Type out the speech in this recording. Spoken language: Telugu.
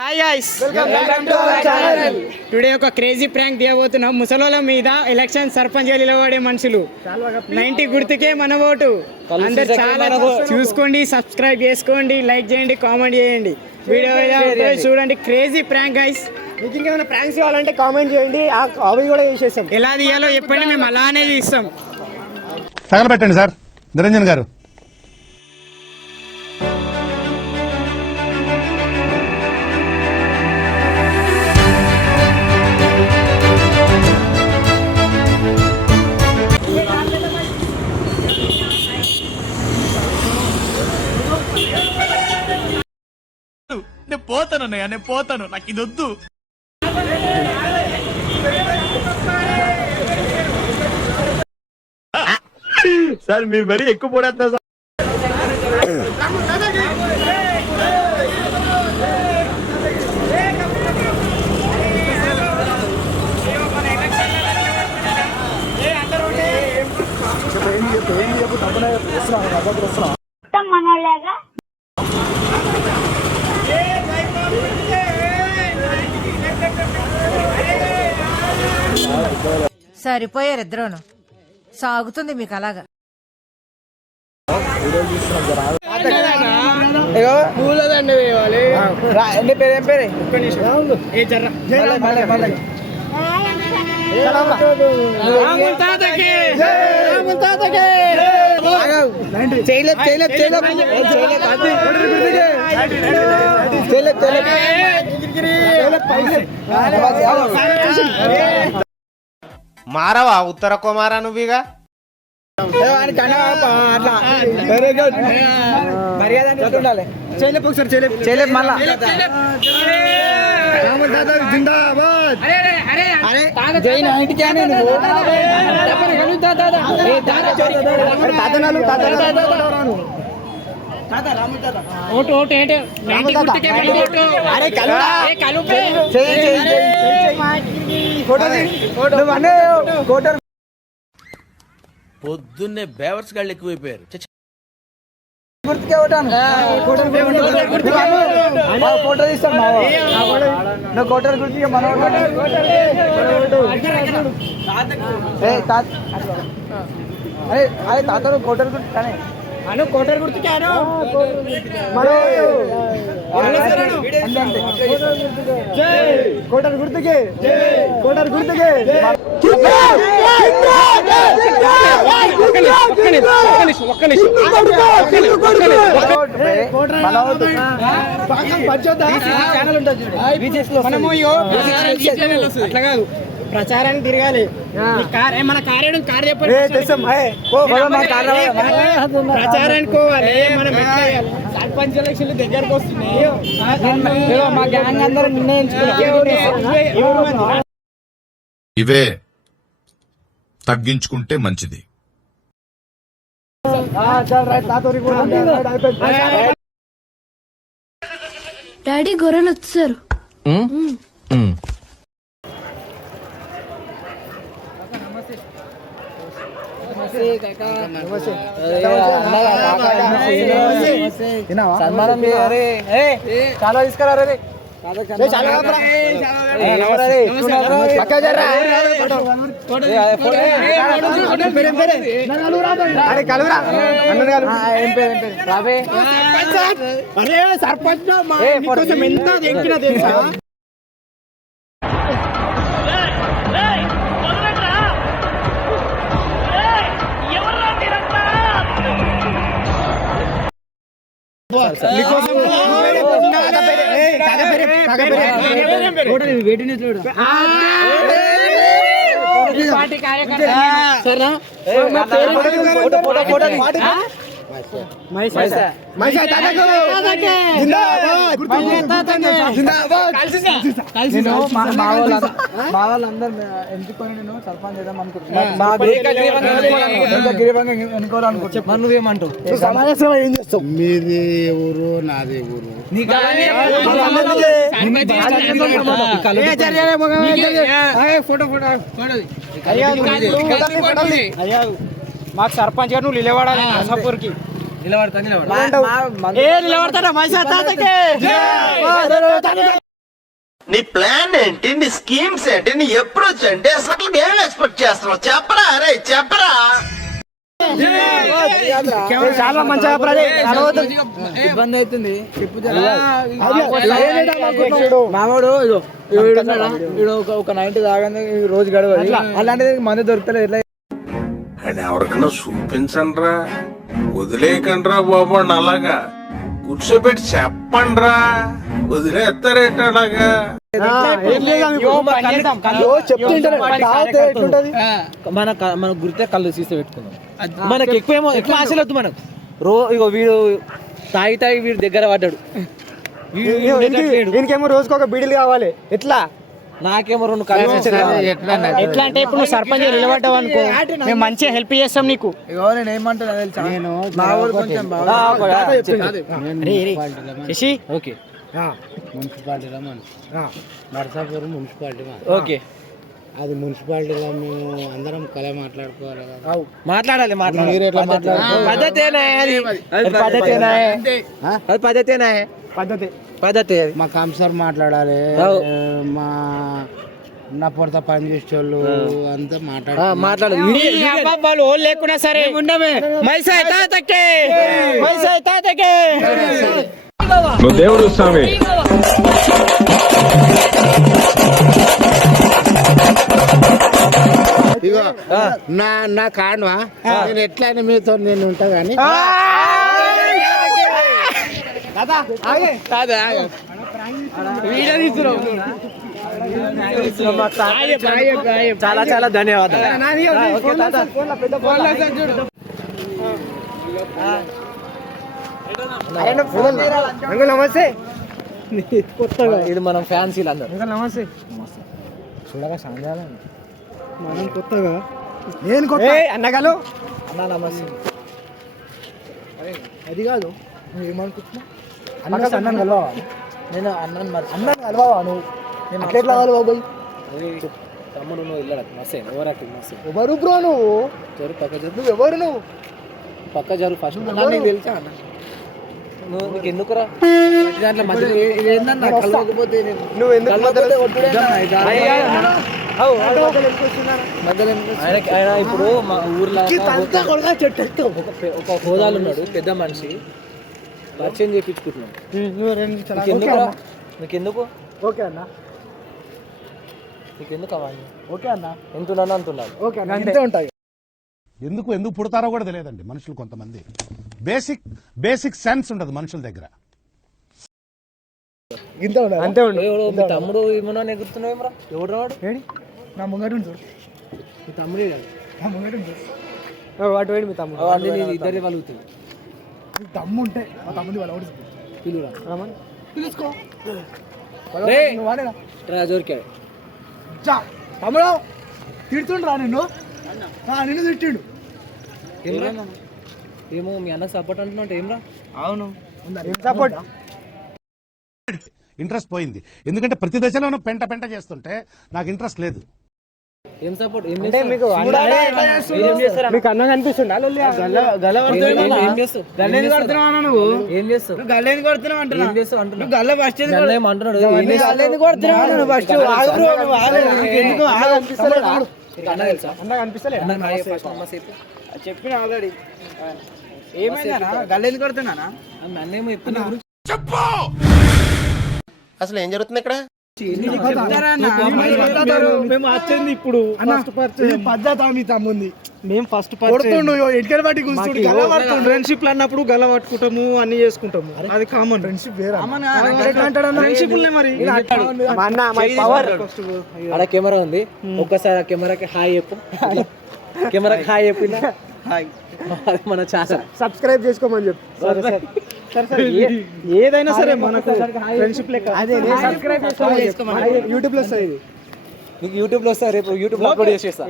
Hi guys, welcome to our channel. Today ఒక క్రేజీ ప్రాంక్ తీయబోతున్నాం. ముసలోళ్ళ మీద ఎలక్షన్ సర్పంచ్ నిలబడే మనుషులు 90 గుర్తుకే మన ఓటు. అందరు చాలా చూసుకోండి, సబ్స్క్రైబ్ చేసుకోండి, లైక్ చేయండి, కామెంట్ చేయండి. వీడియో చూడండి. Crazy prank guys. మీకు ఇంకేమైనా ప్రాంక్స్ కావాలంటే కామెంట్ చేయండి, అవి కూడా చేసేస్తాం. ఎలా తీయాలో చెప్పండి, మేము అలానే తీస్తాం. తగలబెట్టండి సార్ నిరంజన్ గారు. నేను పోతాను, నాకు ఇది వద్దు. సార్ మీరు మరీ ఎక్కువ పోడేస్తున్నారు సార్. మనోళ్ళగా సరిపోయారు ఇద్దరును. సాగుతుంది మీకు అలాగా. మారవా ఉత్తర కుమారా నువ్వుగా పొద్దున్నే బేవర్స్ గాళ్ళు ఎక్కువైపోయారు. ఫోటో తీస్తాను కోటర్ గుర్తు మన అరే తాత కోటర్ గుర్తు కానీ అను కోటర్ గుర్తుకే కోటర్ గుర్తుకే కోటర్ గుర్తుకే అట్లా కాదు, ప్రచారానికి తిరగాలి. మన కార్యాలయం కార్ చెప్పండి, ప్రచారానికి పోవాలి. మనం సర్పంచ్ ఎలక్షన్లు దగ్గరకు వస్తున్నాయి. మా గ్యాంగ్ అందరూ నిర్ణయించుకున్నాం. ఇవే తగ్గించుకుంటే మంచిది. డాడీ గొర్రెలు వచ్చారు. చాలా తీసుకురా సర్పంచ్ ఎంత ఎంకినా తెలుసా. వాళ్ళందరూ ఎంచుకొని నేను సర్పంచ్ చేద్దాం అనుకుంటున్నాను. నువ్వేమంటావు? సమాజ సేవ ఏం చేస్తావు? మీది ఊరు నాది ఊరు. మాకు సర్పంచ్ గారు నువ్వు నిలబడాలి నర్సాపూర్కి. నిలబడతా నిలబడతా నీ ప్లాన్ ఏంటి, నీ స్కీమ్స్ ఏంటి, నీ అప్రోచ్ ఏంటి, అసలు ఏం ఎక్స్పెక్ట్ చేస్తున్నావు చెప్పరా, అరే చెప్పరా. చాలా మంచిగా ఇబ్బంది అవుతుంది. మామూడు వీడు ఒక 90 తాగంది రోజు గడవదు. అలాంటిది మందు దొరుకుతలేదు. ఎట్లా అని ఎవరికైనా చూపించండి రా, వదిలేయకండి రా బాబు అని అలాగా కూర్చోబెట్టి చెప్పండి రా, వదిలేస్తారేట అలాగా. మన గుర్తే కళ్ళు తీస్తే పెట్టుకుందాం. మనకి ఎక్కువ ఆశలు వద్దు మనకు. ఇగో వీడు తాగి వీడి దగ్గర పడ్డాడు. వీడికేమో రోజుకి ఒక బీడీలు కావాలి. ఎట్లా? నాకేమో 2 కళ్ళు. ఎట్లా అంటే ఇప్పుడు నువ్వు సర్పంచ్ నిలబడ్డావు అనుకో, మేము మంచిగా హెల్ప్ చేస్తాం నీకు. నేను ఏమంటున్నా తెలుసా, మా ఊరు కొంచెం శశి ఓకే మున్సిపాలిటీలో నర్సాపూర్ మున్సిపాలిటీ ఓకే. అది మున్సిపాలిటీలో మేము అందరం కలే మాట్లాడుకోవాలి కదా. మాట్లాడాలి. మీరు ఎట్లా మాట్లాడుకోవాలి? పద్ధతి మా కంసర్ మాట్లాడాలి, మా నా పొడత పని చేసే వాళ్ళు అంతా మాట్లాడాలి. వాళ్ళు ఓళ్ళు లేకున్నా సరే మైసాయ్ తాతకే, మైసాయ్ తాతకే. దేవుడు స్వామి. ఇగో నా కారణమా, నేను ఎట్లయినా మీతో నేను ఉంటా కానీ చాలా చాలా ధన్యవాదాలు. నమస్తే. ఇది మనం ఫ్యాన్సీ అందరూ. నమస్తే. చూడగా సంజాలి మనం కొత్తగా. నేను కొత్త అన్నగాలు అన్న నమస్తే. అది కాదు, నువ్వు ఏమనుకుంటున్నావు? అన్నం కలవా? నేను అన్నం కలవా నువ్వు? నేను అట్లా కలవా పోయి తమ్ముడు నువ్వు వెళ్ళాడు మస్తే. ఎవరు బ్రో నువ్వు? పక్క జరు. నువ్వు ఎవరు? నువ్వు పక్క జరు. ఫస్ట్ నీకు తెలుసా అన్న? నువ్వు నీకు ఎందుకురా దాంట్లో మధ్యలో కలవకపోతే నువ్వు ఎందుకు ఆయన ఇప్పుడు మా ఊర్లో ఒక హోదాలు ఉన్నాడు, పెద్ద మనిషి, పరిచయం చేయించుకుంటున్నాడు. నీకెందుకు? ఓకే అన్న, నీకెందుకు అవన్నీ? ఓకే అన్న, ఎంతున్నాను అంటున్నాను. ఓకే అంతే ఉంటాయి. ఎందుకు పుడతారో కూడా తెలియదండి మనుషులు. కొంతమంది బేసిక్ సెన్స్ ఉండదు మనుషుల దగ్గర. అంతే ఉండు. తమ్ముడు ఏమన్నా ఎగురుతున్నావు ఏమరా? ఎవడు రావాడు? నా ముంగడు మీ తమ్ముడే కాదు, నా ముంగడు వాటి వేడి మీ తమ్ముడు. అన్నీ నేను ఇద్దరే వలుగుతుంది. తమ్ము ఉంటే మా తమ్ముడి వాళ్ళు ఒకటి పిలువురా, పిలుచుకో. జోరికాడు తమ్ముడు, తిడుతుండ్రా నిన్ను. నిన్ను తిట్టిండు. ఏమో మీ అన్నకు సపోర్ట్ అంటున్నావు ఏమరా? అవును సపోర్ట్. ఇంట్రెస్ట్ పోయింది, ఎందుకంటే ప్రతి దశలోనూ పెంట చేస్తుంటే నాకు ఇంట్రెస్ట్ లేదు. ఏం సపోర్ట్? మీకు అన్నం కనిపిస్తుందా? ఏం చేస్తావు? గల్లేని కొడుతున్నావు అంటున్నావు. గల్ల ఫస్ట్ అంటున్నాడు. అన్న తెలుసా? అన్న కనిపిస్తలే. చెప్పిన ఆల్రెడీ. ఏమైందా? గల్లేని కొడుతున్నా అన్నేమో చెప్తున్నా. అసలు ఏం జరుగుతుంది ఇక్కడ? మేము వచ్చింది ఇప్పుడు పద్ధతి మీ తమ్ముంది. మేము ఫస్ట్ ఫ్రెండ్షిప్ అన్నప్పుడు గల్ల పట్టుకుంటాము, అన్ని చేసుకుంటాము. అది కామన్. ఫ్రెండ్షిప్ మరి అక్కడ కెమెరా ఉంది, ఒక్కసారి ఆ కెమెరాకి హాయ్ చెప్పు. కెమెరాకి హాయ్ చెప్పిన మన ఛానల్ సబ్స్క్రైబ్ చేసుకోమని చెప్పు. ఏదైనా సరే మనకు ఫ్రెండ్షిప్ లెక్క యూట్యూబ్ లో వస్తాయి. నీకు యూట్యూబ్ లో వస్తాయి, రేపు యూట్యూబ్ లో అప్లోడ్ చేసేస్తా.